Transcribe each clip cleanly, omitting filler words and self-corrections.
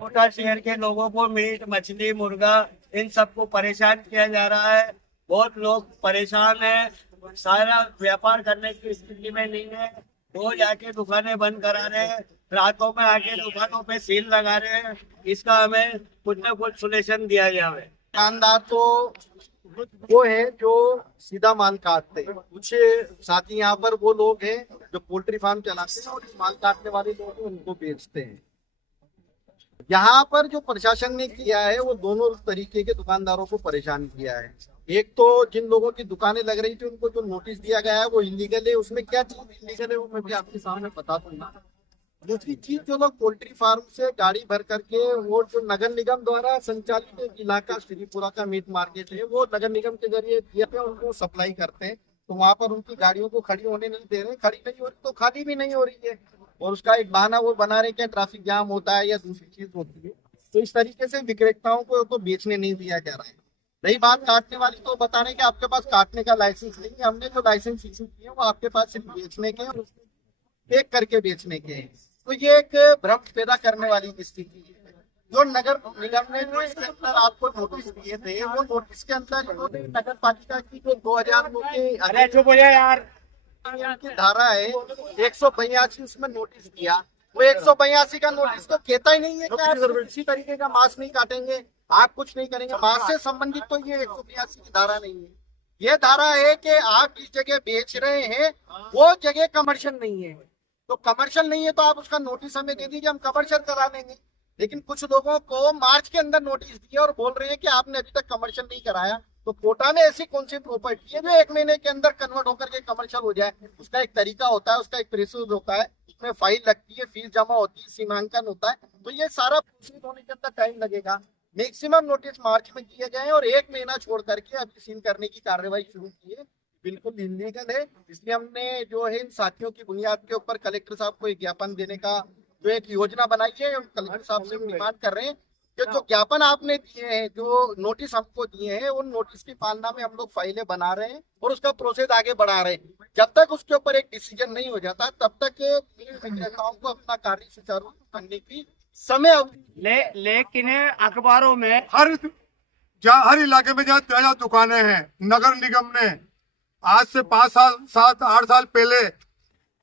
कोटा शहर के लोगों को मीट मछली मुर्गा इन सबको परेशान किया जा रहा है। बहुत लोग परेशान हैं, सारा व्यापार करने की स्थिति में नहीं है। रोज आके दुकानें बंद करा रहे हैं, रातों में आके दुकानों पे सील लगा रहे हैं। इसका हमें कुछ न कुछ सोल्यूशन दिया जाए। दुकानदार तो वो है जो सीधा माल काटते हैं, कुछ साथी यहाँ पर वो लोग हैं जो पोल्ट्री फार्म चलाते हैं और इस माल काटने वाले लोग हैं, उनको बेचते हैं। यहाँ पर जो प्रशासन ने किया है वो दोनों तरीके के दुकानदारों को परेशान किया है। एक तो जिन लोगों की दुकानें लग रही थी उनको जो नोटिस दिया गया है वो इलीगल है, उसमें क्या चीज इलीगल है वो मैं भी आपके सामने बता दूंगा। दूसरी चीज, जो लोग पोल्ट्री फार्म से गाड़ी भर करके वो जो नगर निगम द्वारा संचालित एक इलाका श्रीपुरा का मीट मार्केट है वो नगर निगम के जरिए दिए थे, उनको सप्लाई करते हैं, तो वहां पर उनकी गाड़ियों को खड़ी होने नहीं दे रहे। खड़ी नहीं हो रही तो खाली भी नहीं हो रही है, और उसका एक बहाना वो बना रहे कि ट्रैफिक जाम होता है या दूसरी चीज होती है। तो इस तरीके से विक्रेताओं को तो बेचने नहीं दिया जा रहा है। रही बात काटने वाली, तो बता रहे कि आपके पास काटने का लाइसेंस नहीं है। हमने जो लाइसेंस इशू किए वो आपके पास सिर्फ बेचने के और पैक करके बेचने के हैं। तो ये एक भ्रम पैदा करने वाली स्थिति है। जो नगर निगम ने जो इसके अंदर आपको नोटिस दिए थे वो नोटिस के अंदर इन्होंने नगर पालिका की जो 2009 की धारा है 182 उसमें नोटिस दिया। वो 182 का नोटिस तो कहता ही नहीं है कि आप किसी तरीके का मांस नहीं काटेंगे, आप कुछ नहीं करेंगे। मांस से संबंधित तो ये 182 की धारा नहीं है। ये धारा है कि आप जिस जगह बेच रहे हैं वो जगह कमर्शियल नहीं है, तो कमर्शियल नहीं है तो आप उसका नोटिस हमें दे दीजिए, हम कमर्शियल करा देंगे। लेकिन कुछ लोगों को मार्च के अंदर नोटिस दिया और बोल रहे हैं कि आपने अभी तक कमर्शियल नहीं कराया। तो कोटा में ऐसी कौन सी प्रॉपर्टी है जो 1 महीने के अंदर कन्वर्ट होकर के कमर्शियल हो जाए? उसका एक तरीका होता है, उसका एक प्रोसेस होता है, उसमें फाइल लगती है, फीस जमा होती है, सीमांकन होता है। तो ये सारा प्रोसेस होने के अंदर टाइम लगेगा। मैक्सिमम नोटिस मार्च में किए गए और 1 महीना छोड़ करके अभी सील करने की कार्रवाई शुरू की है। बिल्कुल इलीगल है, इसलिए हमने जो है इन साथियों की बुनियाद के ऊपर कलेक्टर साहब को एक ज्ञापन देने का जो एक योजना बनाई है। हम कलेक्टर साहब से डिमांड कर रहे हैं कि जो ज्ञापन आपने दिए हैं, जो नोटिस हमको दिए हैं, उन नोटिस की पालना में हम लोग फाइलें बना रहे हैं और उसका प्रोसेस आगे बढ़ा रहे हैं। जब तक उसके ऊपर एक डिसीजन नहीं हो जाता तब तक विक्रेताओं को अपना कार्य सुचारू करने की समय लेकिन अखबारों में हर इलाके में जहाँ दुकानें हैं, नगर निगम ने आज से 5 साल 7 8 साल पहले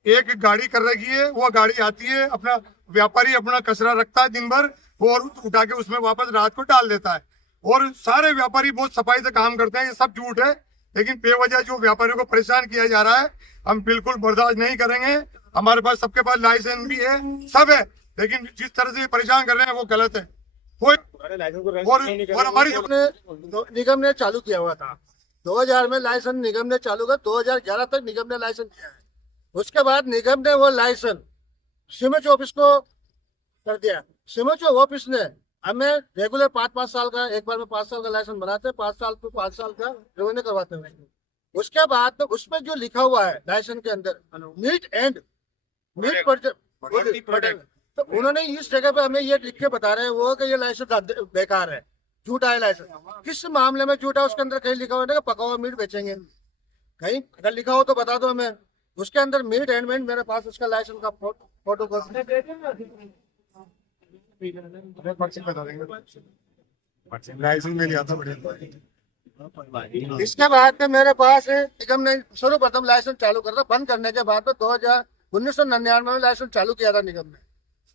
एक गाड़ी कर रखी है। वो गाड़ी आती है, अपना व्यापारी अपना कचरा रखता है दिन भर, वो उठा के उसमें वापस रात को डाल देता है। और सारे व्यापारी बहुत सफाई से काम करते हैं। ये सब झूठ है, लेकिन बेवजह जो व्यापारियों को परेशान किया जा रहा है हम बिल्कुल बर्दाश्त नहीं करेंगे। हमारे पास सबके पास लाइसेंस भी है, सब है, लेकिन जिस तरह से ये परेशान कर रहे हैं वो गलत है। और हमारी निगम ने चालू किया हुआ था 2000 में लाइसेंस निगम ने चालू किया, 2011 तक निगम ने लाइसेंस दिया है। उसके बाद निगम ने वो लाइसेंस सीएमएच ऑफिस को कर दिया। सीएमएच ऑफिस ने हमें रेगुलर 5-5 साल का, एक बार में 5 साल का लाइसेंस बनाते हैं, 5 साल को 5 साल का रिन्यू करवाते हैं। उसके बाद तो उसमें जो लिखा हुआ है लाइसेंस के अंदर मीट एंड मीट प्रोडक्ट, तो उन्होंने इस जगह पे हमें ये लिख के बता रहे हैं वो कि ये लाइसेंस बेकार है, झूठा है लाइसेंस। किस मामले में झूठा? उसके अंदर कहीं लिखा हुआ है पका हुआ मीट बेचेंगे, कहीं अगर लिखा हो तो बता दो हमें। उसके अंदर मीट एंड मीट, मेरे पास उसका लाइसेंस का फोटो लाइसेंस में लिया था। इसके बाद में मेरे पास निगम ने सर्वप्रथम लाइसेंस चालू कर था। बंद करने के बाद 1999 में लाइसेंस चालू किया था निगम ने।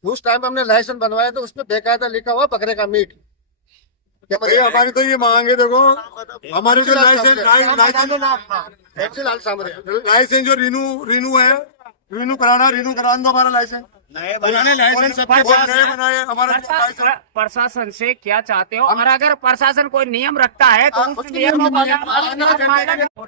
उस टाइम हमने लाइसेंस बनवाया तो उसमें बेकायदा लिखा हुआ बकरे का मीट। हमारी तो ये मांगे, देखो हमारे जो लाइसेंस जो रिन्यू कराना दो हमारा लाइसेंस। पुराने लाइसेंस प्रशासन से क्या चाहते हो? और अगर प्रशासन कोई नियम रखता है तो उस नियम को